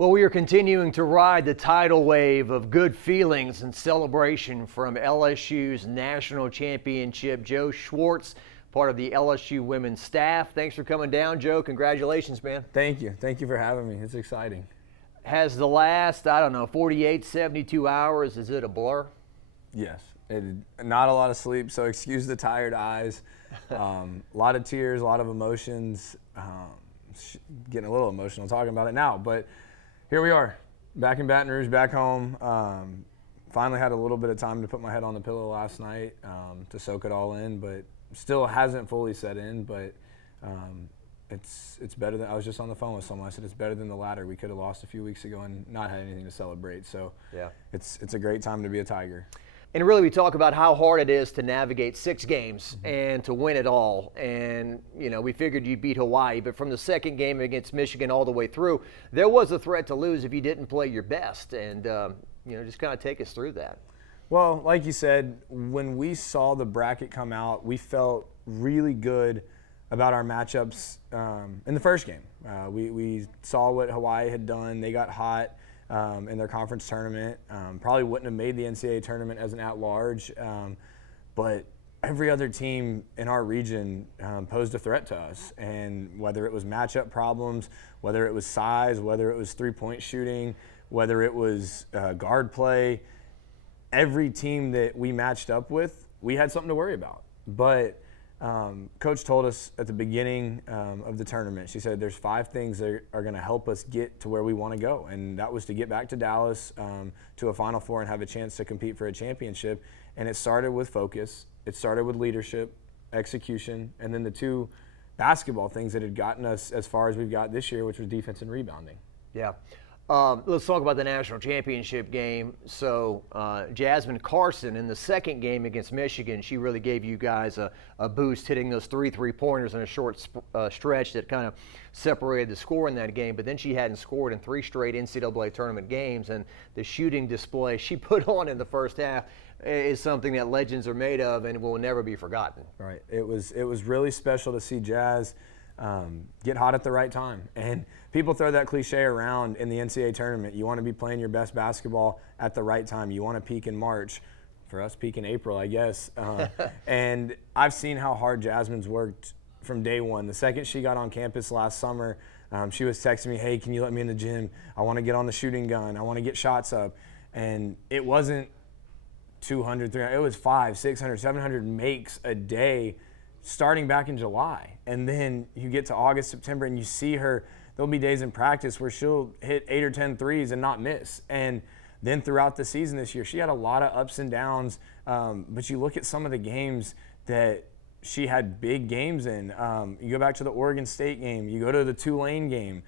Well, we are continuing to ride the tidal wave of good feelings and celebration from LSU's national championship. Joe Schwartz, part of the LSU women's staff. Thanks for coming down, Joe. Congratulations, man. Thank you. Thank you for having me. It's exciting. Has the last, 48, 72 hours, is it a blur? Yes. Not a lot of sleep, so excuse the tired eyes. A lot of tears, a lot of emotions. Getting a little emotional talking about it now, but here we are, back in Baton Rouge, back home. Finally had a little bit of time to put my head on the pillow last night to soak it all in, but still hasn't fully set in. But it's better than, I was just on the phone with someone. I said it's better than the latter. We could have lost a few weeks ago and not had anything to celebrate. So yeah, it's a great time to be a Tiger. And really, we talk about how hard it is to navigate 6 games and to win it all. And, we figured you'd beat Hawaii, but from the second game against Michigan all the way through, there was a threat to lose if you didn't play your best. And, just kind of take us through that. Well, like you said, when we saw the bracket come out, we felt really good about our matchups in the first game. We saw what Hawaii had done. They got hot in their conference tournament. Probably wouldn't have made the NCAA tournament as an at-large, but every other team in our region posed a threat to us. And whether it was matchup problems, whether it was size, whether it was three-point shooting, whether it was guard play, every team that we matched up with, we had something to worry about. But Coach told us at the beginning of the tournament, she said there's 5 things that are going to help us get to where we want to go. And that was to get back to Dallas to a Final Four and have a chance to compete for a championship. And it started with focus. It started with leadership, execution, and then the 2 basketball things that had gotten us as far as we've got this year, which was defense and rebounding. Yeah. Let's talk about the national championship game. So Jasmine Carson in the second game against Michigan, she really gave you guys a boost, hitting those 3 3-pointers in a short stretch that kind of separated the score in that game. But then she hadn't scored in 3 straight NCAA tournament games, and the shooting display she put on in the first half is something that legends are made of and will never be forgotten. Right. It was really special to see Jazz get hot at the right time. And people throw that cliche around in the NCAA tournament. You want to be playing your best basketball at the right time. You want to peak in March. For us, peak in April, I guess. And I've seen how hard Jasmine's worked from day one. The second she got on campus last summer, she was texting me, hey, can you let me in the gym? I want to get on the shooting gun. I want to get shots up. And it wasn't 200, 300. It was 500, 600, 700 makes a day starting back in July. And then you get to August, September, and you see her, there'll be days in practice where she'll hit 8 or 10 threes and not miss. And then throughout the season this year, she had a lot of ups and downs. But you look at some of the games that she had big games in. You go back to the Oregon State game. You go to the Tulane game.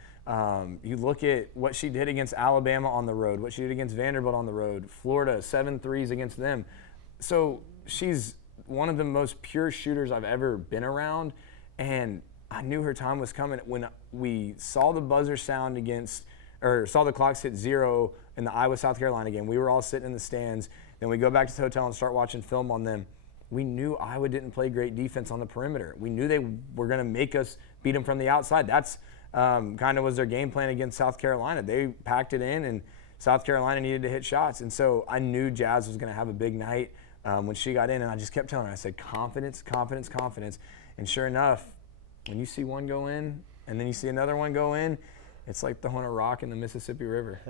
You look at what she did against Alabama on the road, what she did against Vanderbilt on the road, Florida, 7 threes against them. So she's one of the most pure shooters I've ever been around, and I knew her time was coming. When we saw the buzzer sound saw the clocks hit 0 in the Iowa-South Carolina game, we were all sitting in the stands. Then we go back to the hotel and start watching film on them. We knew Iowa didn't play great defense on the perimeter. We knew they were going to make us beat them from the outside. That's kind of was their game plan against South Carolina. They packed it in, and South Carolina needed to hit shots. And so I knew Jazz was going to have a big night when she got in, and I just kept telling her, I said, confidence, confidence, confidence. And sure enough, when you see one go in and then you see another one go in, it's like throwing a rock in the Mississippi River.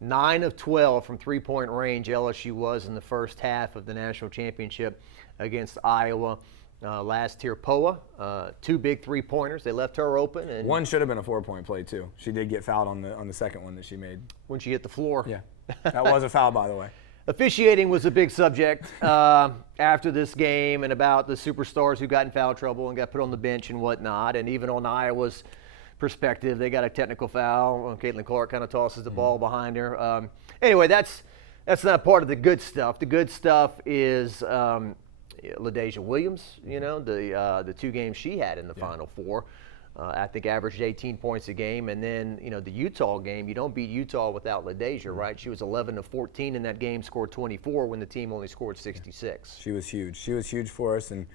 9 of 12 from 3-point range LSU was in the first half of the national championship against Iowa. Last year, Poa, 2 big 3-pointers. They left her open. And one should have been a 4-point play, too. She did get fouled on the second one that she made. When she hit the floor. Yeah, that was a foul, by the way. Officiating was a big subject after this game, and about the superstars who got in foul trouble and got put on the bench and whatnot. And even on Iowa's perspective, they got a technical foul. Caitlin Clark kind of tosses the ball behind her. Anyway, that's not part of the good stuff. The good stuff is LaDasia Williams, the 2 games she had in the Final Four. I think averaged 18 points a game. And then, the Utah game, you don't beat Utah without LaDasia, right? She was 11 of 14 in that game, scored 24 when the team only scored 66. She was huge. She was huge for us. And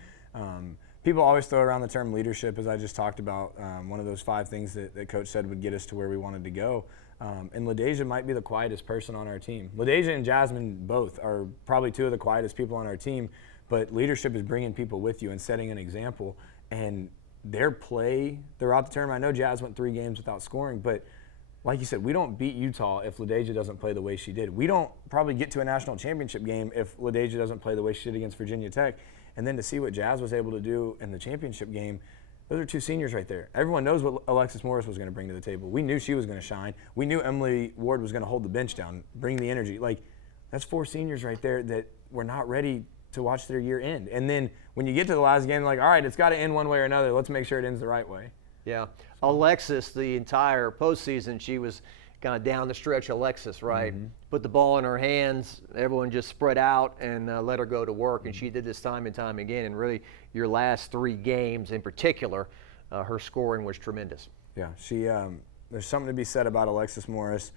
people always throw around the term leadership, as I just talked about, one of those 5 things that Coach said would get us to where we wanted to go. And LaDeja might be the quietest person on our team. LaDeja and Jasmine both are probably 2 of the quietest people on our team, but leadership is bringing people with you and setting an example. And their play throughout the tournament, I know Jazz went 3 games without scoring, but like you said, we don't beat Utah if LaDeja doesn't play the way she did. We don't probably get to a national championship game if LaDeja doesn't play the way she did against Virginia Tech. And then to see what Jazz was able to do in the championship game, those are 2 seniors right there. Everyone knows what Alexis Morris was going to bring to the table. We knew she was going to shine. We knew Emily Ward was going to hold the bench down, bring the energy. Like, that's 4 seniors right there that were not ready to watch their year end. And then when you get to the last game, like, all right, it's got to end one way or another. Let's make sure it ends the right way. Yeah. Alexis, the entire postseason, she was kind of down the stretch, Alexis, right? Put the ball in her hands, everyone just spread out and let her go to work, and she did this time and time again. And really, your last 3 games in particular, her scoring was tremendous. Yeah, there's something to be said about Alexis Morris.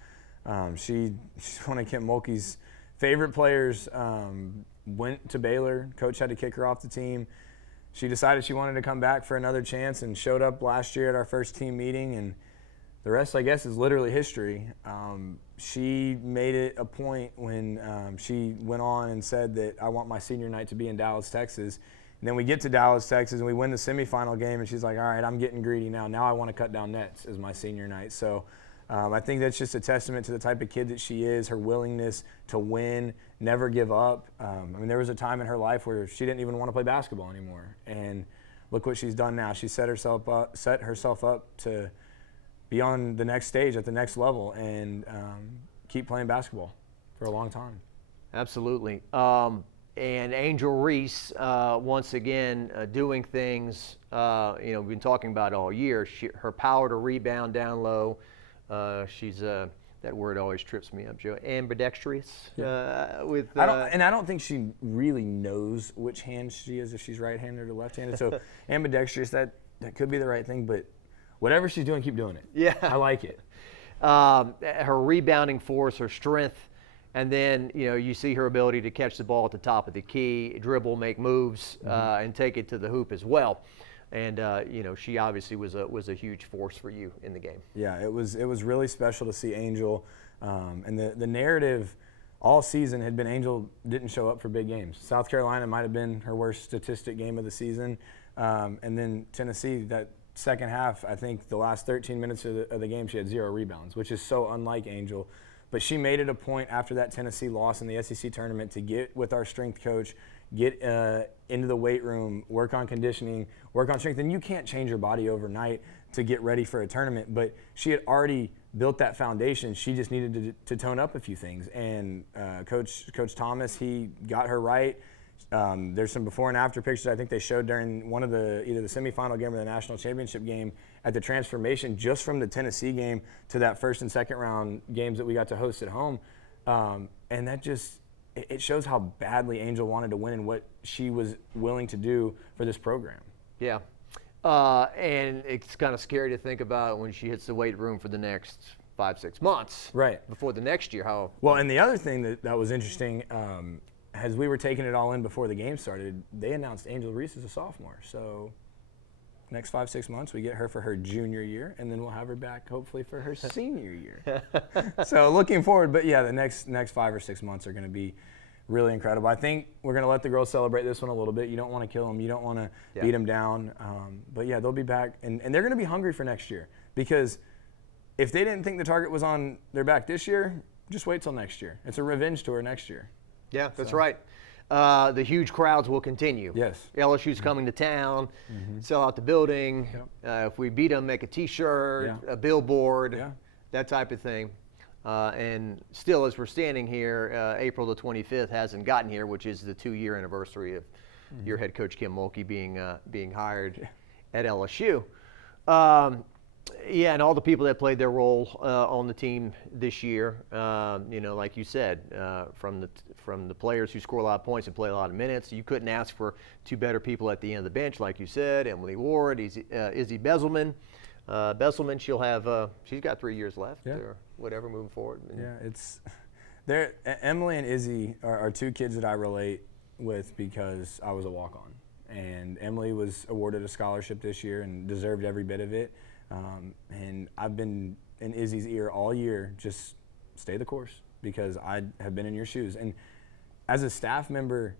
She's one of Kim Mulkey's favorite players. Went to Baylor. Coach had to kick her off the team. She decided she wanted to come back for another chance and showed up last year at our first team meeting, and the rest, I guess, is literally history. She made it a point when she went on and said that I want my senior night to be in Dallas, Texas. And then we get to Dallas, Texas, and we win the semifinal game, and she's like, all right, I'm getting greedy now. Now I want to cut down nets as my senior night. So I think that's just a testament to the type of kid that she is, her willingness to win, never give up. I mean, there was a time in her life where she didn't even want to play basketball anymore. And look what she's done now. She set herself up to be on the next stage at the next level and keep playing basketball for a long time. Absolutely. And Angel Reese, once again, doing things, we've been talking about all year. Her power to rebound down low. She's that word always trips me up, Joe. Ambidextrous. Yeah. I don't think she really knows which hand she is, if she's right-handed or left-handed. So ambidextrous, that could be the right thing, but whatever she's doing, keep doing it. Yeah. I like it. Her rebounding force, her strength, and then you see her ability to catch the ball at the top of the key, dribble, make moves, and take it to the hoop as well. And she obviously was a huge force for you in the game. Yeah, it was really special to see Angel, and the narrative all season had been Angel didn't show up for big games. South Carolina might have been her worst statistic game of the season, and then Tennessee, that second half, I think the last 13 minutes of the game she had 0 rebounds, which is so unlike Angel. But she made it a point after that Tennessee loss in the SEC tournament to get with our strength coach, get into the weight room, work on conditioning, work on strength. And you can't change your body overnight to get ready for a tournament, but she had already built that foundation. She just needed to tone up a few things. And Coach Thomas, he got her right. There's some before and after pictures I think they showed during one of either the semifinal game or the national championship game at the transformation just from the Tennessee game to that first and second round games that we got to host at home. And that just, it shows how badly Angel wanted to win and what she was willing to do for this program. Yeah. And it's kind of scary to think about when she hits the weight room for the next 5-6 months. Right. Before the next year. Well, and the other thing that was interesting, as we were taking it all in before the game started, they announced Angel Reese as a sophomore. So next 5-6 months, we get her for her junior year, and then we'll have her back hopefully for her senior year. So looking forward, but yeah, the next 5 or 6 months are going to be really incredible. I think we're going to let the girls celebrate this one a little bit. You don't want to kill them. You don't want to beat them down. But yeah, they'll be back, and they're going to be hungry for next year, because if they didn't think the target was on their back this year, just wait till next year. It's a revenge tour next year. Yeah, that's right. The huge crowds will continue. Yes. LSU's coming to town, sell out the building. Yep. If we beat them, make a T-shirt, a billboard, that type of thing. And still, as we're standing here, April the 25th hasn't gotten here, which is the 2-year anniversary of your head coach Kim Mulkey being hired at LSU. Yeah, and all the people that played their role on the team this year, like you said, from the players who score a lot of points and play a lot of minutes, you couldn't ask for 2 better people at the end of the bench, like you said. Emily Ward, Izzy Besselman. Besselman, she's got 3 years left or whatever moving forward. Emily and Izzy are 2 kids that I relate with because I was a walk-on. and Emily was awarded a scholarship this year and deserved every bit of it. And I've been in Izzy's ear all year, just stay the course, because I have been in your shoes. And as a staff member,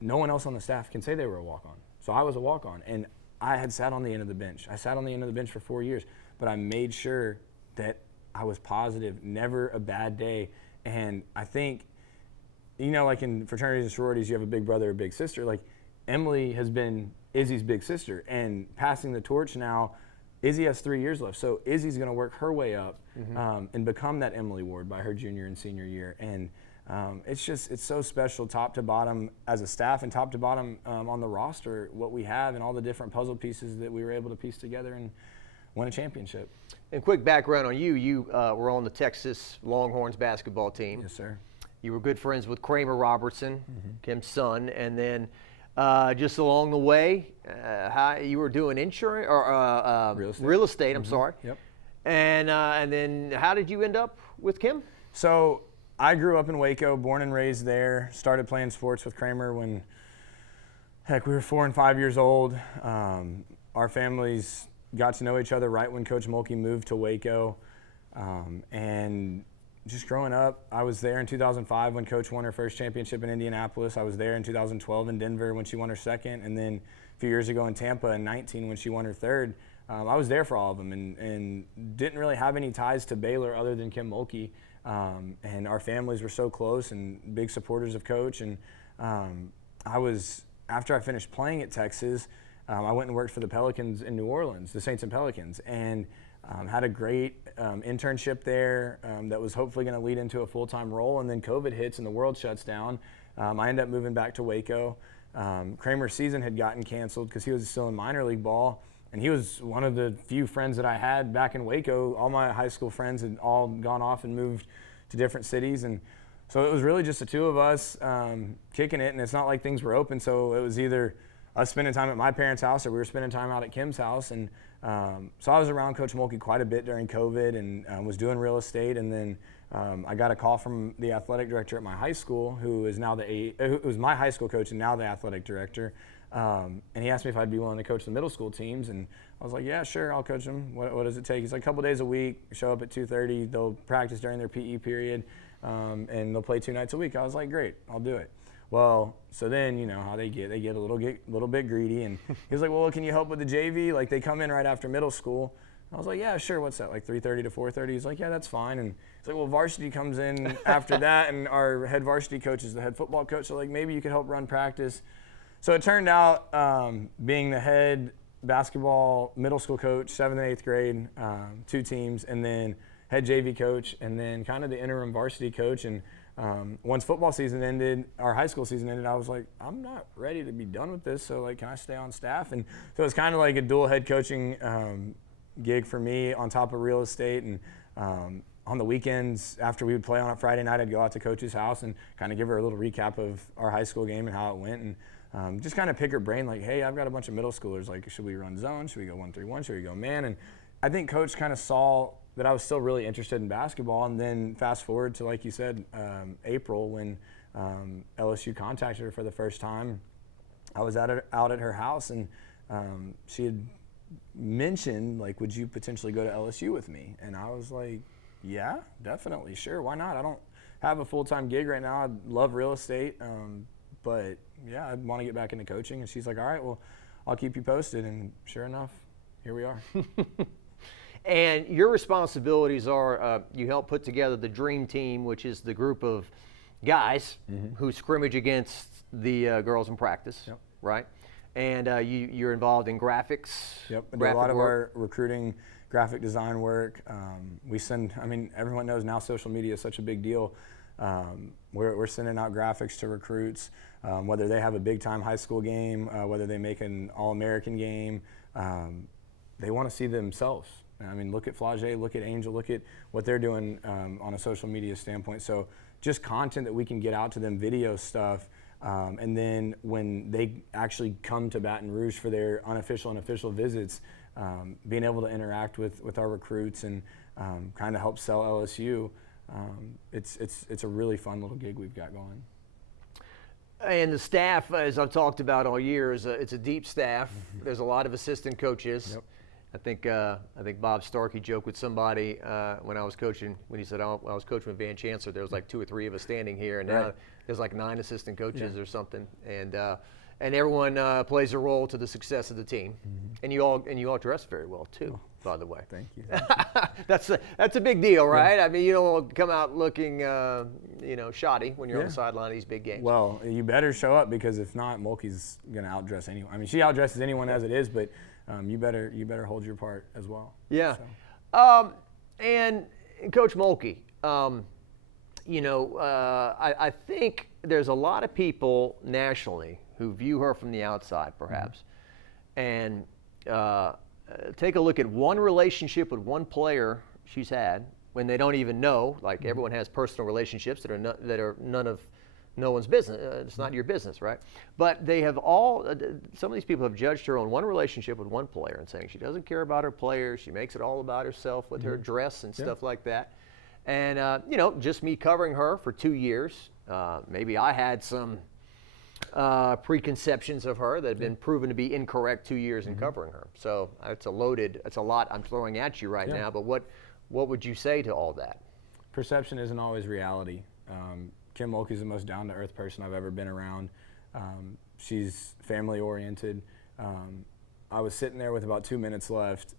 no one else on the staff can say they were a walk-on. So I was a walk-on, and I had sat on the end of the bench. I sat on the end of the bench for 4 years, but I made sure that I was positive, never a bad day. And I think, you know, like in fraternities and sororities, you have a big brother or big sister. Like, Emily has been Izzy's big sister, and passing the torch now, Izzy has 3 years left. So Izzy's going to work her way up and become that Emily Ward by her junior and senior year. And it's so special, top to bottom as a staff, and top to bottom on the roster, what we have and all the different puzzle pieces that we were able to piece together and win a championship. And quick background on you. You were on the Texas Longhorns basketball team. Yes, sir. You were good friends with Kramer Robertson, Kim's son, and then just along the way, how you were doing insurance or real estate. I'm sorry. Yep. And then how did you end up with Kim? So I grew up in Waco, born and raised there. Started playing sports with Kramer when, heck, we were 4 and 5 years old. Our families got to know each other right when Coach Mulkey moved to Waco, and just growing up, I was there in 2005 when Coach won her first championship in Indianapolis. I was there in 2012 in Denver when she won her second, and then a few years ago in Tampa in 19 when she won her third. I was there for all of them, and didn't really have any ties to Baylor other than Kim Mulkey. And our families were so close and big supporters of Coach. And after I finished playing at Texas, I went and worked for the Pelicans in New Orleans, the Saints and Pelicans, and had a great internship there that was hopefully going to lead into a full-time role. And then COVID hits and the world shuts down. I ended up moving back to Waco. Kramer's season had gotten canceled because he was still in minor league ball. And he was one of the few friends that I had back in Waco. All my high school friends had all gone off and moved to different cities. And so it was really just the two of us kicking it. And it's not like things were open. So it was either us spending time at my parents' house or we were spending time out at Kim's house. And so I was around Coach Mulkey quite a bit during COVID and was doing real estate. And then I got a call from the athletic director at my high school, who is now who was my high school coach and now the athletic director. And he asked me if I'd be willing to coach the middle school teams, and I was like, yeah, sure, I'll coach them. What does it take? He's like, a couple days a week, show up at 2:30, they'll practice during their PE period, and they'll play 2 nights a week. I was like, great, I'll do it. Well, so then, you know how they get a little bit greedy, and he was like, well, can you help with the JV? Like, they come in right after middle school. I was like, yeah, sure, what's that, like 3:30 to 4:30? He's like, yeah, that's fine. And he's like, well, varsity comes in after that, and our head varsity coach is the head football coach, so like maybe you could help run practice. So it turned out being the head basketball middle school coach, 7th and 8th grade, 2 teams, and then head JV coach, and then kind of the interim varsity coach. And once football season ended, our high school season ended, I was like, I'm not ready to be done with this, so like, can I stay on staff? And so it was kind of like a dual head coaching gig for me on top of real estate. And on the weekends, after we would play on a Friday night, I'd go out to Coach's house and kind of give her a little recap of our high school game and how it went. And just kind of pick her brain, like, hey, I've got a bunch of middle schoolers. Like, should we run zone? Should we go 1-3-1? Should we go man? And I think Coach kind of saw that I was still really interested in basketball. And then fast forward to, like you said, April, when LSU contacted her for the first time. I was out at her house, and she had mentioned, like, would you potentially go to LSU with me? And I was like, yeah, definitely, sure, why not? I don't have a full-time gig right now. I love real estate. But yeah, I want to get back into coaching. And she's like, all right, well, I'll keep you posted. And sure enough, here we are. And your responsibilities are you help put together the dream team, which is the group of guys who scrimmage against the girls in practice, right? And you're involved in graphics. Yep, I do a lot of our recruiting, graphic design work. We send, I mean, everyone knows now social media is such a big deal. We're sending out graphics to recruits, whether they have a big-time high school game, whether they make an All-American game. They want to see themselves. I mean, look at Flage, look at Angel, look at what they're doing on a social media standpoint. So just content that we can get out to them, video stuff, and then when they actually come to Baton Rouge for their unofficial and official visits, being able to interact with our recruits and kind of help sell LSU. It's a really fun little gig we've got going. And the staff, as I've talked about all year, it's a deep staff. There's a lot of assistant coaches. Yep. I think Bob Starkey joked with somebody when I was coaching, when he said, I was coaching with Van Chancellor, there was like 2 or 3 of us standing here, and now there's like 9 assistant coaches or something. And everyone plays a role to the success of the team. And you all dress very well too, by the way. Thank you. That's a big deal, right? I mean, you don't come out looking shoddy when you're on the sideline of these big games. Well, you better show up, because if not, Mulkey's going to outdress anyone. I mean, she outdresses anyone as it is, but you better hold your part as well. Yeah. So. And Coach Mulkey, I think there's a lot of people nationally who view her from the outside, perhaps, and take a look at one relationship with one player she's had when they don't even know. Like everyone has personal relationships that are none of no one's business. It's not your business, right? But they have all. Some of these people have judged her on one relationship with one player and saying she doesn't care about her players. She makes it all about herself with her dress and stuff like that. And just me covering her for 2 years, maybe I had some preconceptions of her that have been proven to be incorrect 2 years in covering her. So it's a lot I'm throwing at you right now. But what would you say to all that? Perception isn't always reality. Kim Mulkey's the most down-to-earth person I've ever been around. She's family-oriented. I was sitting there with about 2 minutes left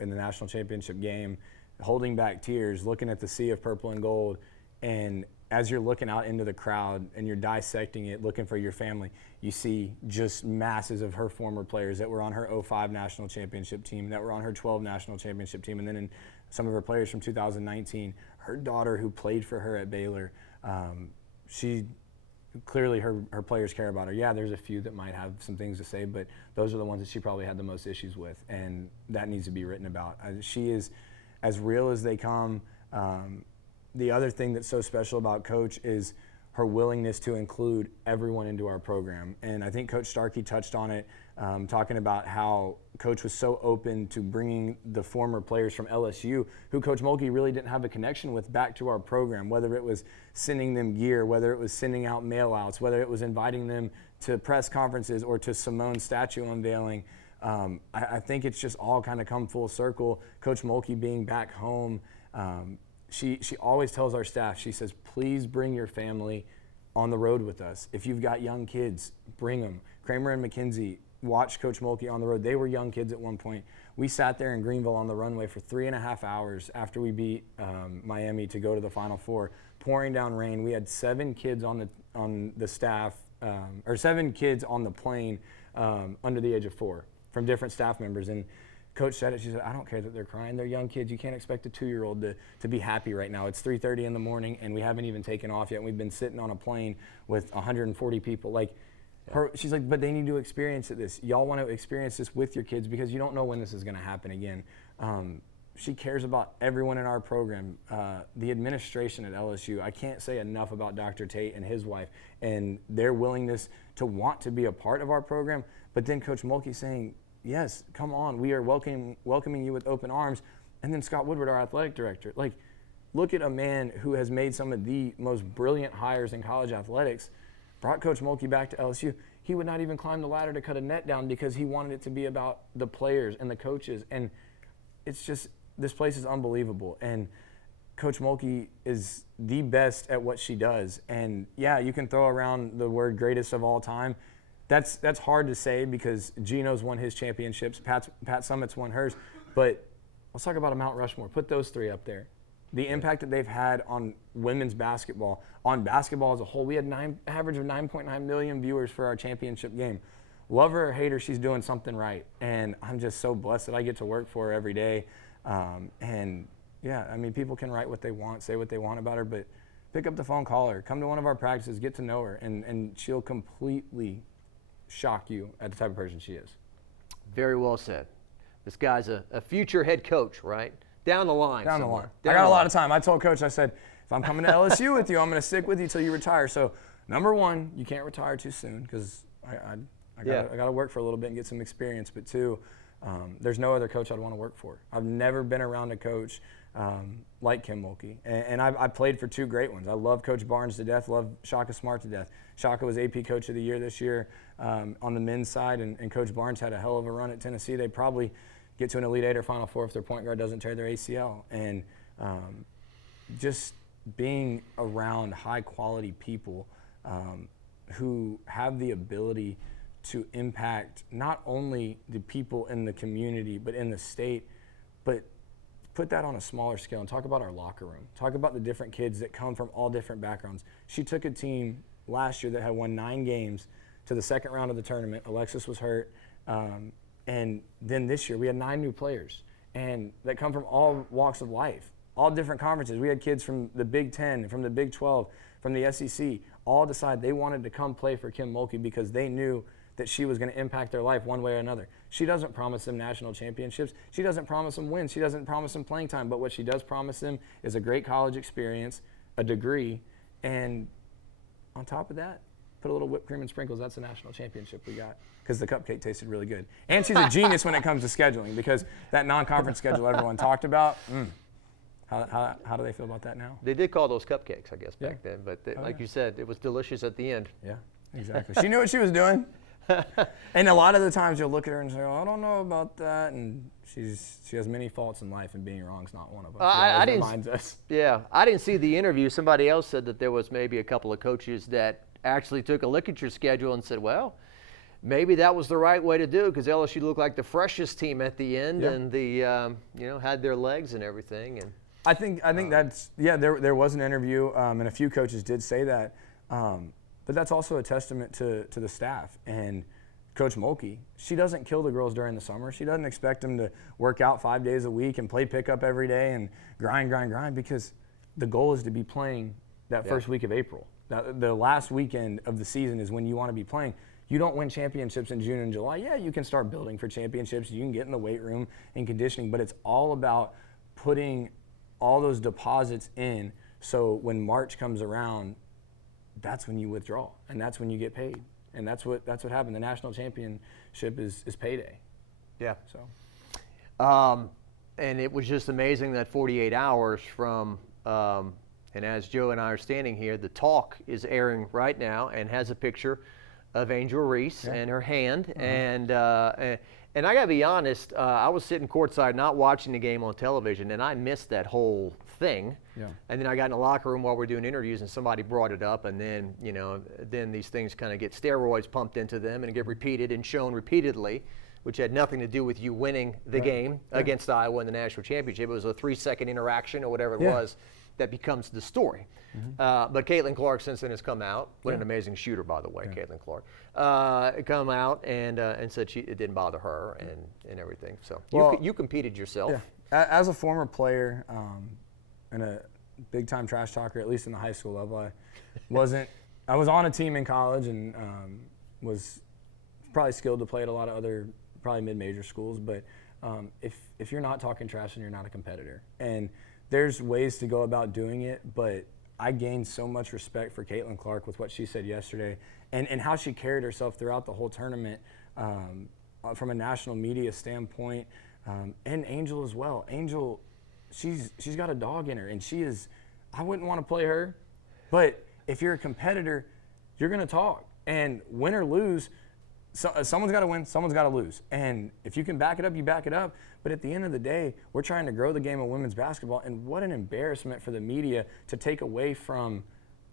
in the national championship game, holding back tears, looking at the sea of purple and gold, and as you're looking out into the crowd and you're dissecting it, looking for your family, you see just masses of her former players that were on her 05 national championship team, that were on her 12 national championship team, and then in some of her players from 2019, her daughter who played for her at Baylor. She clearly her players care about her. Yeah, there's a few that might have some things to say, but those are the ones that she probably had the most issues with, and that needs to be written about. She is as real as they come. The other thing that's so special about Coach is her willingness to include everyone into our program. And I think Coach Starkey touched on it, talking about how Coach was so open to bringing the former players from LSU, who Coach Mulkey really didn't have a connection with, back to our program, whether it was sending them gear, whether it was sending out mail-outs, whether it was inviting them to press conferences or to Simone's statue unveiling. I think it's just all kind of come full circle. Coach Mulkey being back home, she always tells our staff, she says, please bring your family on the road with us. If you've got young kids, bring them. Kramer and McKenzie watched Coach Mulkey on the road. They were young kids at one point. We sat there in Greenville on the runway for 3.5 hours after we beat Miami to go to the Final Four, pouring down rain. We had 7 kids on the staff, or 7 kids on the plane under the age of 4 from different staff members. And Coach said it. She said, I don't care that they're crying. They're young kids. You can't expect a 2-year-old to be happy right now. It's 3:30 in the morning, and we haven't even taken off yet. We've been sitting on a plane with 140 people. She's like, but they need to experience this. Y'all want to experience this with your kids because you don't know when this is going to happen again. She cares about everyone in our program. The administration at LSU, I can't say enough about Dr. Tate and his wife and their willingness to want to be a part of our program. But then Coach Mulkey saying, yes, come on, we are welcoming you with open arms. And then Scott Woodward, our athletic director. Look at a man who has made some of the most brilliant hires in college athletics, brought Coach Mulkey back to LSU. He would not even climb the ladder to cut a net down because he wanted it to be about the players and the coaches. And it's just, this place is unbelievable. And Coach Mulkey is the best at what she does. And yeah, you can throw around the word greatest of all time. That's hard to say because Gino's won his championships, Pat Summitt's won hers, but let's talk about a Mount Rushmore. Put those 3 up there. The impact that they've had on women's basketball, on basketball as a whole. We had average of 9.9 million viewers for our championship game. Love her or hate her, she's doing something right, and I'm just so blessed that I get to work for her every day. And yeah, I mean, people can write what they want, say what they want about her, but pick up the phone, call her, come to one of our practices, get to know her, and she'll completely shock you at the type of person she is. Very well said. This guy's a future head coach, right? Down the line. Down the line. I got a lot of time. I told Coach, I said, if I'm coming to LSU with you, I'm going to stick with you till you retire. So, number 1, you can't retire too soon because I got to work for a little bit and get some experience. But 2, there's no other coach I'd want to work for. I've never been around a coach like Kim Mulkey. And I played for 2 great ones. I love Coach Barnes to death, love Shaka Smart to death. Shaka was AP Coach of the Year this year on the men's side, and Coach Barnes had a hell of a run at Tennessee. They probably get to an Elite 8 or Final Four if their point guard doesn't tear their ACL. And just being around high-quality people who have the ability to impact not only the people in the community but in the state, but put that on a smaller scale and talk about our locker room. Talk about the different kids that come from all different backgrounds. She took a team last year that had won 9 games to the second round of the tournament. Alexis was hurt. And then this year we had 9 new players and that come from all walks of life, all different conferences. We had kids from the Big 10, from the Big 12, from the SEC, all decide they wanted to come play for Kim Mulkey because they knew that she was going to impact their life one way or another. She doesn't promise them national championships. She doesn't promise them wins. She doesn't promise them playing time. But what she does promise them is a great college experience, a degree, and on top of that, put a little whipped cream and sprinkles. That's a national championship we got because the cupcake tasted really good. And she's a genius when it comes to scheduling because that non-conference schedule everyone talked about, how do they feel about that now? They did call those cupcakes, I guess, back then. But like you said, it was delicious at the end. Yeah, exactly. She knew what she was doing. And a lot of the times you'll look at her and say, oh, I don't know about that. And she has many faults in life, and being wrong is not one of them. I didn't, reminds us. Yeah, I didn't see the interview. Somebody else said that there was maybe a couple of coaches that actually took a look at your schedule and said, well, maybe that was the right way to do it because LSU looked like the freshest team at the end and the had their legs and everything. And I think that's there was an interview and a few coaches did say that, but that's also a testament to the staff and Coach Mulkey. She doesn't kill the girls during the summer. She doesn't expect them to work out 5 days a week and play pickup every day and grind because the goal is to be playing that first week of April. Now, the last weekend of the season is when you want to be playing. You don't win championships in June and July. Yeah, you can start building for championships. You can get in the weight room and conditioning, but it's all about putting all those deposits in so when March comes around, that's when you withdraw and that's when you get paid. And that's what happened. The national championship is payday. Yeah. So. And it was just amazing that 48 hours from and as Joe and I are standing here, the talk is airing right now and has a picture of Angel Reese and her hand. And I got to be honest, I was sitting courtside not watching the game on television, and I missed that whole thing. Yeah. And then I got in the locker room while we're doing interviews, and somebody brought it up, and then, then these things kind of get steroids pumped into them and get repeated and shown repeatedly, which had nothing to do with you winning the game against Iowa in the national championship. It was a 3-second interaction or whatever it was that becomes the story. But Caitlin Clark since then has come out. What an amazing shooter, by the way, Caitlin Clark. Come out and said it didn't bother her and everything. So you competed yourself. Yeah. As a former player and a big-time trash talker, at least in the high school level, I was on a team in college and was probably skilled to play at a lot of other probably mid-major schools. But if you're not talking trash, then you're not a competitor. And there's ways to go about doing it, but I gained so much respect for Caitlin Clark with what she said yesterday and how she carried herself throughout the whole tournament from a national media standpoint, and Angel as well. Angel, she's got a dog in her, and I wouldn't want to play her, but if you're a competitor, you're going to talk. And win or lose, someone's got to win, someone's got to lose. And if you can back it up, you back it up. But at the end of the day, we're trying to grow the game of women's basketball, and what an embarrassment for the media to take away from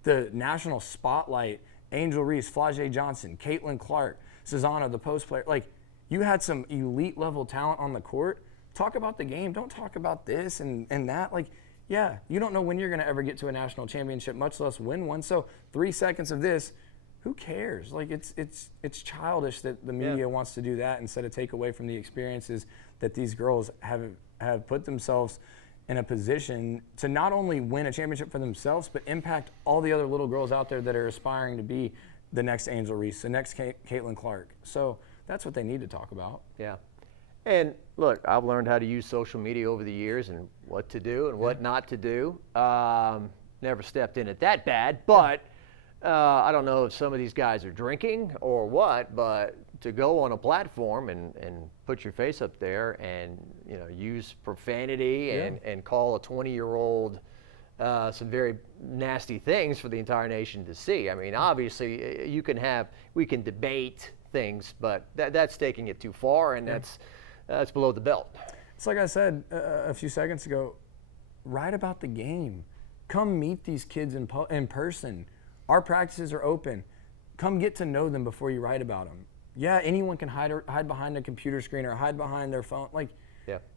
the national spotlight. Angel Reese, Flau'jae Johnson, Caitlin Clark, Susanna, the post player. Like, you had some elite level talent on the court. Talk about the game. Don't talk about this and that. Like, yeah, you don't know when you're going to ever get to a national championship, much less win one. So 3 seconds of this, who cares? Like, it's childish that the media wants to do that instead of take away from the experiences that these girls have put themselves in a position to not only win a championship for themselves, but impact all the other little girls out there that are aspiring to be the next Angel Reese, the next Caitlin Clark. So that's what they need to talk about. Yeah. And look, I've learned how to use social media over the years and what to do and what not to do. Never stepped in it that bad, but I don't know if some of these guys are drinking or what, but to go on a platform and put your face up there and use profanity and call a 20-year-old some very nasty things for the entire nation to see. I mean, obviously, we can debate things, but that's taking it too far, and that's below the belt. It's like I said a few seconds ago, write about the game. Come meet these kids in person. Our practices are open. Come get to know them before you write about them. Yeah, anyone can hide behind a computer screen or hide behind their phone.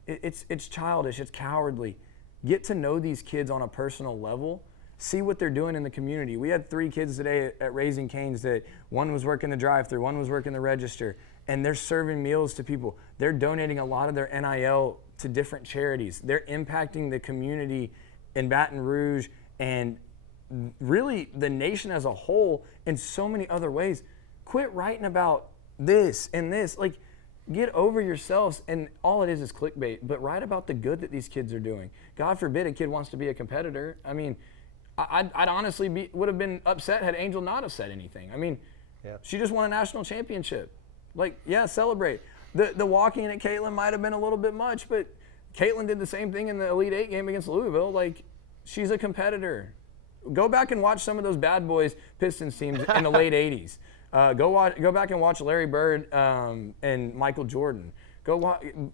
It's childish. It's cowardly. Get to know these kids on a personal level. See what they're doing in the community. We had 3 kids today at Raising Cane's that one was working the drive-thru, one was working the register, and they're serving meals to people. They're donating a lot of their NIL to different charities. They're impacting the community in Baton Rouge and really the nation as a whole in so many other ways. Quit writing about this and this. Get over yourselves, and all it is clickbait, but write about the good that these kids are doing. God forbid a kid wants to be a competitor. I mean, I'd honestly would have been upset had Angel not have said anything. I mean, she just won a national championship. Celebrate. The walking at Caitlin might have been a little bit much, but Caitlin did the same thing in the Elite 8 game against Louisville. She's a competitor. Go back and watch some of those bad boys Pistons teams in the late 80s. Go back and watch Larry Bird and Michael Jordan. Go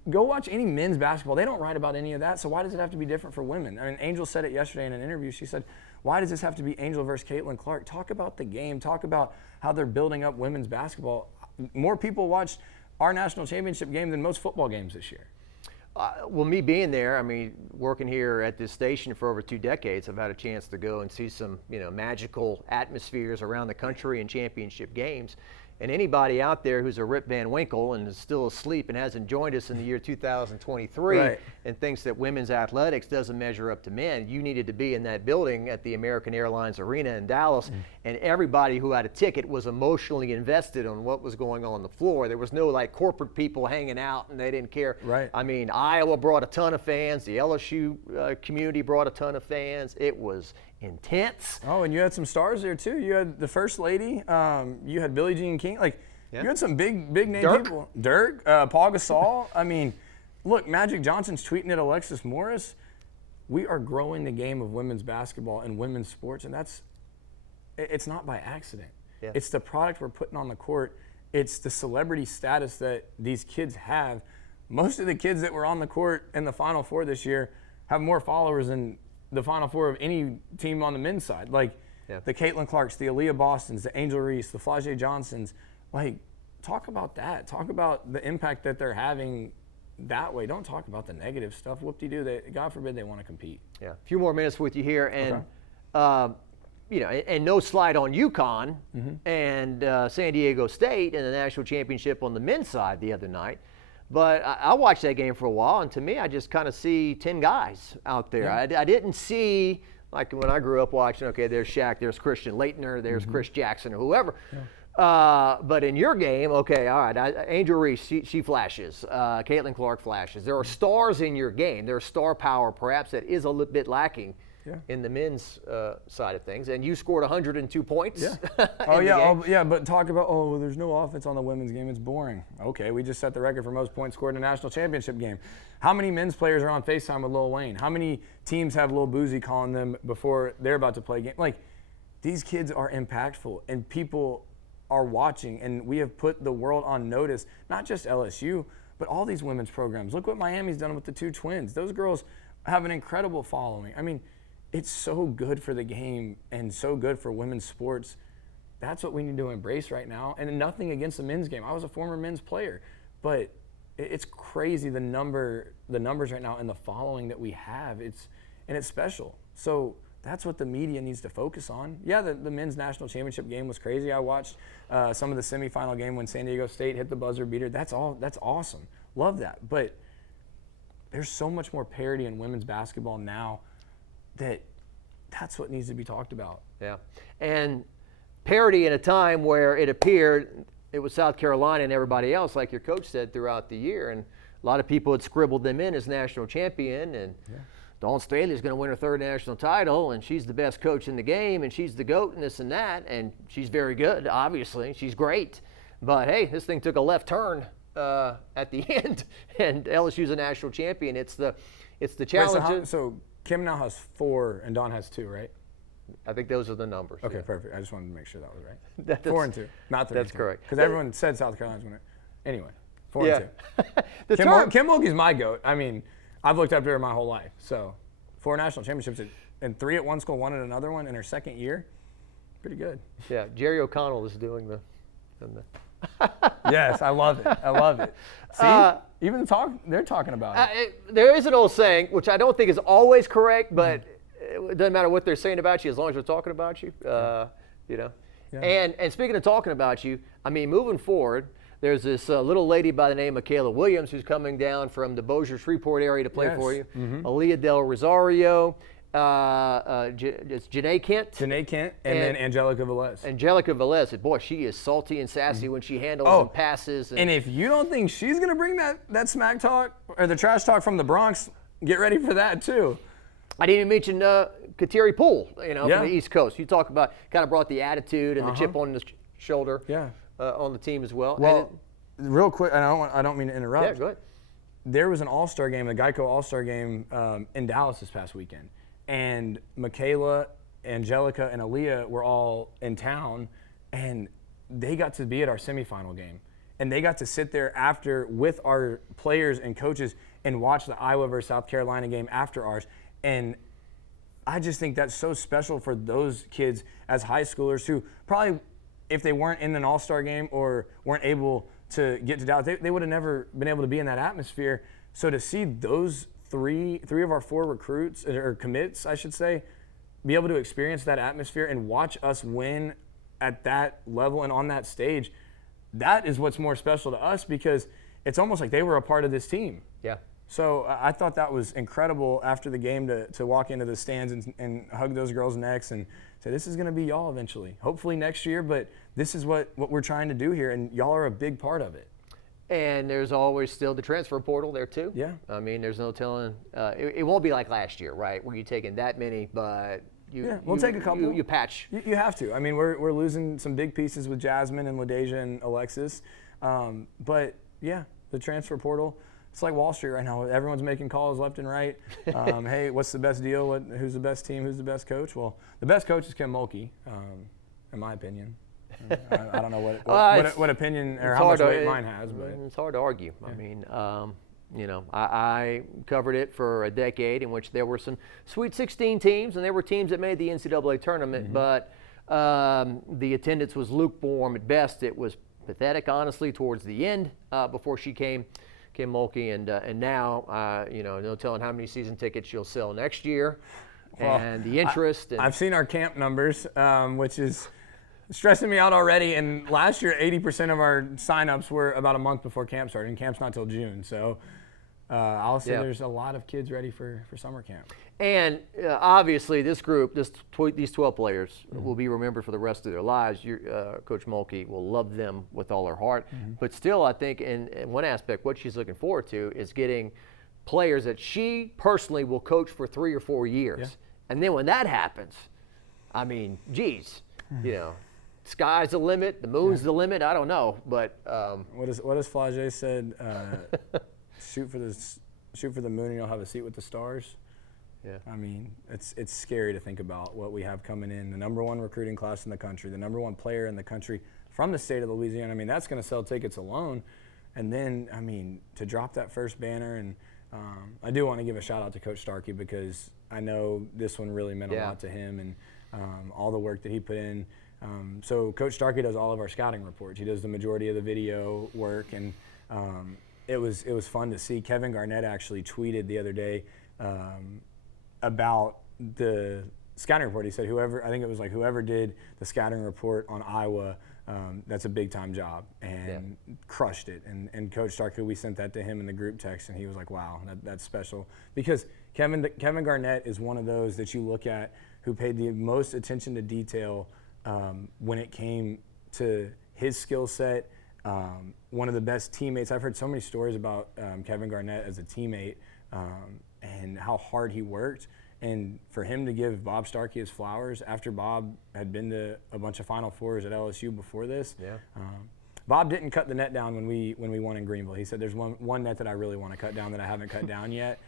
watch any men's basketball. They don't write about any of that, so why does it have to be different for women? I mean, Angel said it yesterday in an interview. She said, why does this have to be Angel versus Caitlin Clark? Talk about the game. Talk about how they're building up women's basketball. More people watched our national championship game than most football games this year. Well, me being there, I mean, working here at this station for over 2 decades, I've had a chance to go and see some, magical atmospheres around the country in championship games. And anybody out there who's a Rip Van Winkle and is still asleep and hasn't joined us in the year 2023 and thinks that women's athletics doesn't measure up to men, you needed to be in that building at the American Airlines Arena in Dallas, and everybody who had a ticket was emotionally invested on what was going on the floor. There was no corporate people hanging out and they didn't care. Right. I mean, Iowa brought a ton of fans. The LSU community brought a ton of fans. It was intense. Oh, and you had some stars there too. You had the First Lady. You had Billie Jean King. You had some big name people. Dirk, Paul Gasol. I mean, look, Magic Johnson's tweeting at Alexis Morris. We are growing the game of women's basketball and women's sports, and it's not by accident. Yeah. It's the product we're putting on the court. It's the celebrity status that these kids have. Most of the kids that were on the court in the Final Four this year have more followers than the Final Four of any team on the men's side. The Caitlin Clarks, the Aaliyah Bostons, the Angel Reese, the Flau'jae Johnsons. Talk about that. Talk about the impact that they're having that way. Don't talk about the negative stuff. Whoop-de-doo. God forbid they want to compete. Yeah. A few more minutes with you here. And, and no slide on UConn and San Diego State in the national championship on the men's side the other night. But I watched that game for a while, and to me, I just kind of see 10 guys out there. Yeah. I didn't see, when I grew up watching, okay, there's Shaq, there's Christian Laettner, there's Chris Jackson, or whoever. Yeah. But in your game, okay, all right, Angel Reese, she flashes. Caitlin Clark flashes. There are stars in your game. There's star power, perhaps, that is a little bit lacking in the men's side of things. And you scored 102 points. Yeah. But talk about, there's no offense on the women's game. It's boring. Okay, we just set the record for most points scored in a national championship game. How many men's players are on FaceTime with Lil Wayne? How many teams have Lil Boozy calling them before they're about to play a game? These kids are impactful, and people are watching, and we have put the world on notice, not just LSU, but all these women's programs. Look what Miami's done with the 2 twins. Those girls have an incredible following. I mean, it's so good for the game and so good for women's sports. That's what we need to embrace right now. And nothing against the men's game. I was a former men's player, but it's crazy the numbers right now and the following that we have. It's special. So that's what the media needs to focus on. Yeah, the men's national championship game was crazy. I watched some of the semifinal game when San Diego State hit the buzzer beater. That's awesome. Love that. But there's so much more parity in women's basketball now that's what needs to be talked about. Yeah. And parity in a time where it appeared it was South Carolina and everybody else, like your coach said, throughout the year. And a lot of people had scribbled them in as national champion and Dawn Staley's going to win her 3rd national title, and she's the best coach in the game, and she's the GOAT and this and that, and she's very good, obviously. She's great. But, hey, this thing took a left turn at the end, and LSU's a national champion. It's the challenge. Wait, so Kim now has 4, and Dawn has 2, right? I think those are the numbers. Okay, yeah. perfect. I just wanted to make sure that was right. 4 and 2, not 3. That's correct. Because everyone said South Carolina's going to. Anyway, 4 Yeah. and 2. Kim Mulkey's my GOAT. I mean, I've looked up to her my whole life. So 4 national championships and 3 at one school, 1 at another one in her 2nd year. Pretty good. Yeah, Jerry O'Connell is doing the Yes, I love it. I love it. See, they're talking about it. There is an old saying, which I don't think is always correct, but it doesn't matter what they're saying about you as long as they're talking about you. You know. Yeah. And speaking of talking about you, I mean, moving forward, there's this little lady by the name of Kayla Williams who's coming down from the Bossier-Shreveport area to play for you. Aaliyah Del Rosario. It's Janae Kent. Janae Kent, and then Angelica Velez. Angelica Velez, boy, she is salty and sassy when she handles and passes. And if you don't think she's going to bring that smack talk or the trash talk from the Bronx, get ready for that too. I didn't even mention Kateri Poole, from the East Coast. You talk about kind of brought the attitude and the chip on the shoulder on the team as well. Well, real quick, and I don't mean to interrupt. Yeah, go ahead. There was an All-Star game, a Geico All-Star game in Dallas this past weekend. And Michaela, Angelica, and Aaliyah were all in town, and they got to be at our semifinal game. And they got to sit there after with our players and coaches and watch the Iowa versus South Carolina game after ours. And I just think that's so special for those kids as high schoolers who probably, if they weren't in an All-Star game or weren't able to get to Dallas, they would have never been able to be in that atmosphere. So to see those three of our 4 recruits, or commits, I should say, be able to experience that atmosphere and watch us win at that level and on that stage, that is what's more special to us because it's almost like they were a part of this team. Yeah. So I thought that was incredible after the game to walk into the stands and hug those girls' necks and say, this is going to be y'all eventually. Hopefully next year, but this is what we're trying to do here, and y'all are a big part of it. And there's always still the transfer portal there, too. Yeah. I mean, there's no telling. It won't be like last year, right, where you're taking that many, but we'll take a couple. You patch. You have to. I mean, we're losing some big pieces with Jasmine and LaDeja and Alexis. But, yeah, the transfer portal, it's like Wall Street right now. Everyone's making calls left and right. Hey, what's the best deal? Who's the best team? Who's the best coach? Well, the best coach is Kim Mulkey, in my opinion. I don't know what opinion or how much weight mine has, but it's hard to argue. Yeah. I mean, I covered it for a decade in which there were some Sweet 16 teams, and there were teams that made the NCAA tournament, but the attendance was lukewarm at best. It was pathetic, honestly, towards the end before she came, Kim Mulkey, and now, no telling how many season tickets she'll sell next year, and the interest. I've seen our camp numbers, which is stressing me out already. And last year, 80% of our signups were about a month before camp started, and camp's not till June. So I'll say there's a lot of kids ready for summer camp. And obviously, this group, these 12 players, will be remembered for the rest of their lives. Coach Mulkey will love them with all her heart. But still, I think in one aspect, what she's looking forward to is getting players that she personally will coach for 3 or 4 years. Yeah. And then when that happens, I mean, geez, sky's the limit, the moon's the limit. I don't know, but what has Flage said? Shoot for the moon, and you'll have a seat with the stars. Yeah. I mean, it's scary to think about what we have coming in. The #1 recruiting class in the country, the #1 player in the country from the state of Louisiana. I mean, that's going to sell tickets alone. And then, I mean, to drop that first banner, and I do want to give a shout out to Coach Starkey because I know this one really meant a lot to him and all the work that he put in. So Coach Starkey does all of our scouting reports. He does the majority of the video work, and it was fun to see. Kevin Garnett actually tweeted the other day about the scouting report. He said, whoever did the scouting report on Iowa, that's a big time job, and crushed it. And Coach Starkey, we sent that to him in the group text, and he was like, wow, that's special. Because Kevin Garnett is one of those that you look at who paid the most attention to detail when it came to his skill set, one of the best teammates. I've heard so many stories about Kevin Garnett as a teammate, and how hard he worked. And for him to give Bob Starkey his flowers after Bob had been to a bunch of Final Fours at LSU before this. Yeah. Bob didn't cut the net down when we won in Greenville. He said, there's one net that I really want to cut down that I haven't cut down yet.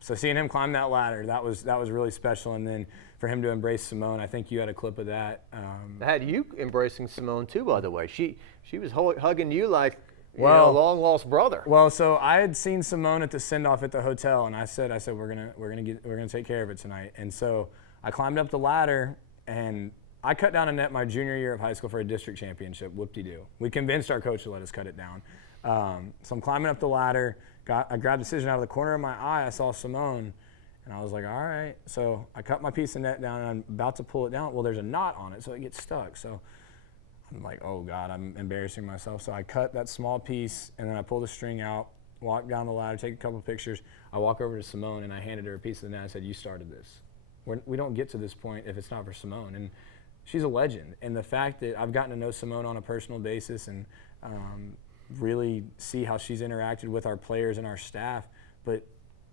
So seeing him climb that ladder, that was really special. And then for him to embrace Simone, I think you had a clip of that. I had you embracing Simone too, by the way. She was hugging you like you know, long lost brother. Well, so I had seen Simone at the send off at the hotel, and I said we're gonna take care of it tonight. And so I climbed up the ladder, and I cut down a net my junior year of high school for a district championship. Whoop-de-doo. We convinced our coach to let us cut it down. So I'm climbing up the ladder. I grabbed the decision out of the corner of my eye. I saw Simone, and I was like, all right. So I cut my piece of net down, and I'm about to pull it down. Well, there's a knot on it, so it gets stuck. So I'm like, oh, God, I'm embarrassing myself. So I cut that small piece, and then I pull the string out, walk down the ladder, take a couple pictures. I walk over to Simone, and I handed her a piece of the net. I said, you started this. We don't get to this point if it's not for Simone. And she's a legend. And the fact that I've gotten to know Simone on a personal basis and really see how she's interacted with our players and our staff, but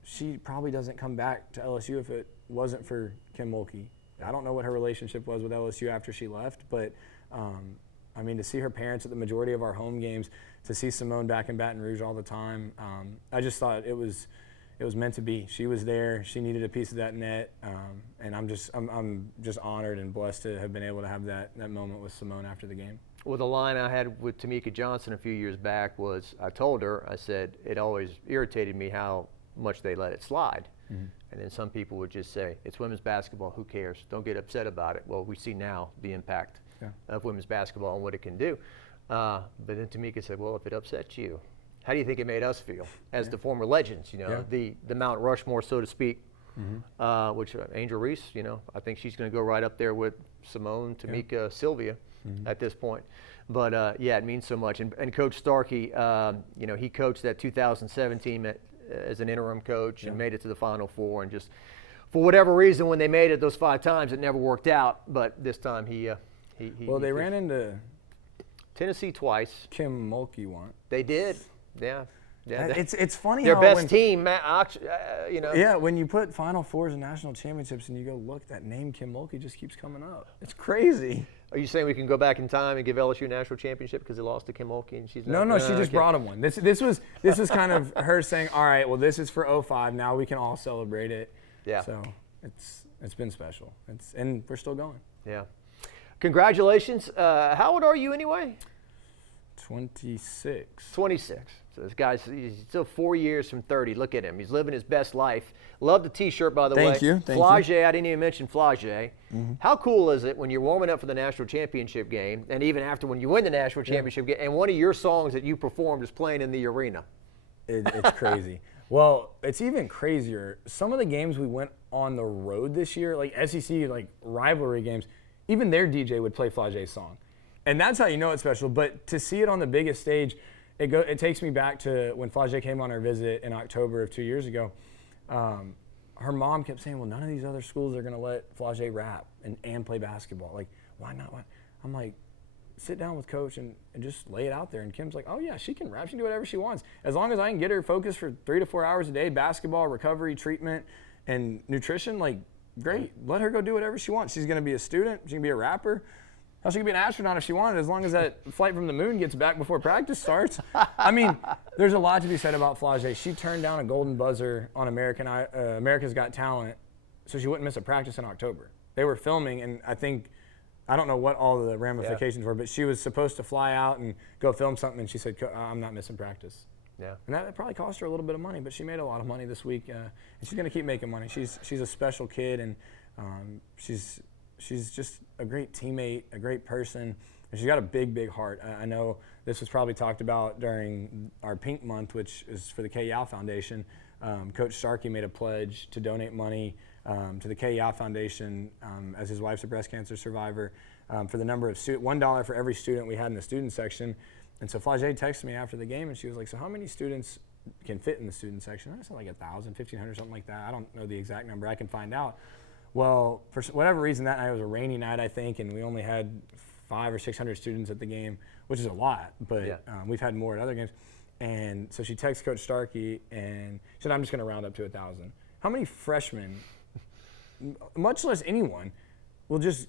she probably doesn't come back to LSU if it wasn't for Kim Mulkey. I don't know what her relationship was with LSU after she left, but I mean, to see her parents at the majority of our home games, to see Simone back in Baton Rouge all the time, I just thought it was meant to be. She was there. She needed a piece of that net, and I'm just honored and blessed to have been able to have that moment with Simone after the game. Well, the line I had with Tamika Johnson a few years back was, I told her, I said, it always irritated me how much they let it slide. Mm-hmm. And then some people would just say, it's women's basketball, who cares? Don't get upset about it. Well, we see now the impact of women's basketball and what it can do. But then Tamika said, well, if it upsets you, how do you think it made us feel as the former legends, you know, the Mount Rushmore, so to speak, which Angel Reese, you know, I think she's going to go right up there with Simone, Tamika, Sylvia at this point. But, yeah, it means so much. And Coach Starkey, you know, he coached that 2017 as an interim coach and made it to the Final Four. And just for whatever reason, when they made it those 5 times, it never worked out. But this time he they ran into Tennessee twice. Kim Mulkey once. They did. Yeah. It's funny their how best team, you know. Yeah, when you put Final Fours and national championships and you go look, that name Kim Mulkey just keeps coming up. It's crazy. Are you saying we can go back in time and give LSU a national championship because they lost to Kim Mulkey and she's No, she just brought him one. This was kind of her saying, all right, well, this is for 05. Now we can all celebrate it. Yeah. So it's been special. And we're still going. Yeah. Congratulations. How old are you anyway? 26. 26. So this guy's he's still 4 years from 30. Look at him. He's living his best life. Love the T-shirt, by the way. Thank you. Flage, I didn't even mention Flage. Mm-hmm. How cool is it when you're warming up for the national championship game, and even after when you win the national championship game, and one of your songs that you performed is playing in the arena? It's crazy. Well, it's even crazier. Some of the games we went on the road this year, like SEC, like rivalry games, even their DJ would play Flage's song. And that's how you know it's special. But to see it on the biggest stage, it takes me back to when Flage came on our visit in October of 2 years ago. Her mom kept saying, well, none of these other schools are going to let Flage rap and play basketball. Like, why not? Why? I'm like, sit down with coach and just lay it out there. And Kim's like, oh, yeah, she can rap. She can do whatever she wants. As long as I can get her focused for 3 to 4 hours a day, basketball, recovery, treatment, and nutrition, like, great. Let her go do whatever she wants. She's going to be a student. She can be a rapper. Hell, she could be an astronaut if she wanted, as long as that flight from the moon gets back before practice starts. I mean, there's a lot to be said about Flage. She turned down a golden buzzer on America's Got Talent so she wouldn't miss a practice in October. They were filming, and I don't know what all the ramifications were, but she was supposed to fly out and go film something, and she said, I'm not missing practice. Yeah. And that probably cost her a little bit of money, but she made a lot of money this week, and she's going to keep making money. She's a special kid, and she's just a great teammate, a great person, and she's got a big, big heart. I know this was probably talked about during our Pink Month, which is for the K. Yao Foundation. Coach Starkey made a pledge to donate money to the K. Yao Foundation, as his wife's a breast cancer survivor, for the number of $1 for every student we had in the student section. And so Flage texted me after the game, and she was like, so how many students can fit in the student section? I said like 1,000, 1,500, something like that. I don't know the exact number. I can find out. Well, for whatever reason, that night was a rainy night, I think, and we only had 500 or 600 students at the game, which is a lot, but we've had more at other games. And so she texts Coach Starkey and she said, I'm just going to round up to 1,000. How many freshmen, much less anyone, will just,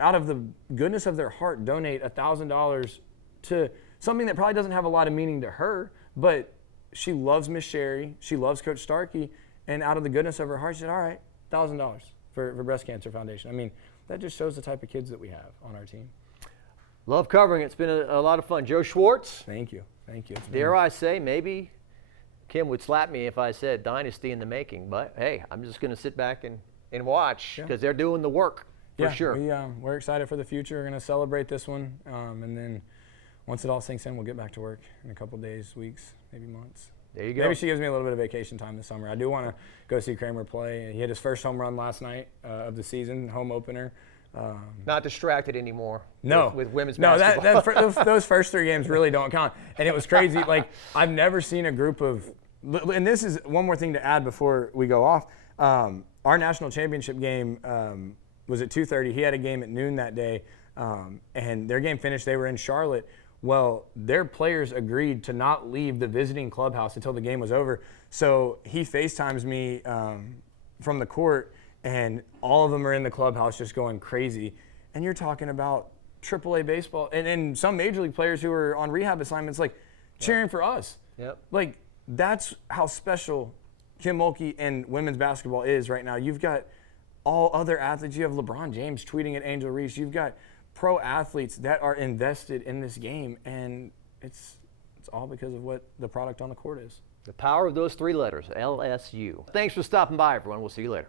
out of the goodness of their heart, donate $1,000 to something that probably doesn't have a lot of meaning to her, but she loves Miss Sherry, she loves Coach Starkey, and out of the goodness of her heart, she said, all right, $1,000 for Breast Cancer Foundation. I mean, that just shows the type of kids that we have on our team. Love covering it. It's been a lot of fun. Joe Schwartz. Thank you. Thank you. Dare I say, maybe Kim would slap me if I said dynasty in the making, but hey, I'm just going to sit back and watch because they're doing the work for sure. We're excited for the future. We're going to celebrate this one, and then once it all sinks in, we'll get back to work in a couple days, weeks, maybe months. There you go. Maybe she gives me a little bit of vacation time this summer. I do want to go see Kramer play. He hit his first home run last night of the season, home opener. Not distracted anymore. No, with women's basketball. Those first 3 games really don't count. And it was crazy. Like, I've never seen a group of, and this is one more thing to add before we go off. Our national championship game was at 2:30. He had a game at noon that day, and their game finished. They were in Charlotte. Well, their players agreed to not leave the visiting clubhouse until the game was over. So he FaceTimes me from the court, and all of them are in the clubhouse just going crazy. And you're talking about AAA baseball and some major league players who are on rehab assignments, like cheering for us. Yep. Like, that's how special Kim Mulkey and women's basketball is right now. You've got all other athletes. You have LeBron James tweeting at Angel Reese. You've got pro athletes that are invested in this game, and it's all because of what the product on the court is. The power of those 3 letters, LSU. Thanks for stopping by, everyone. We'll see you later.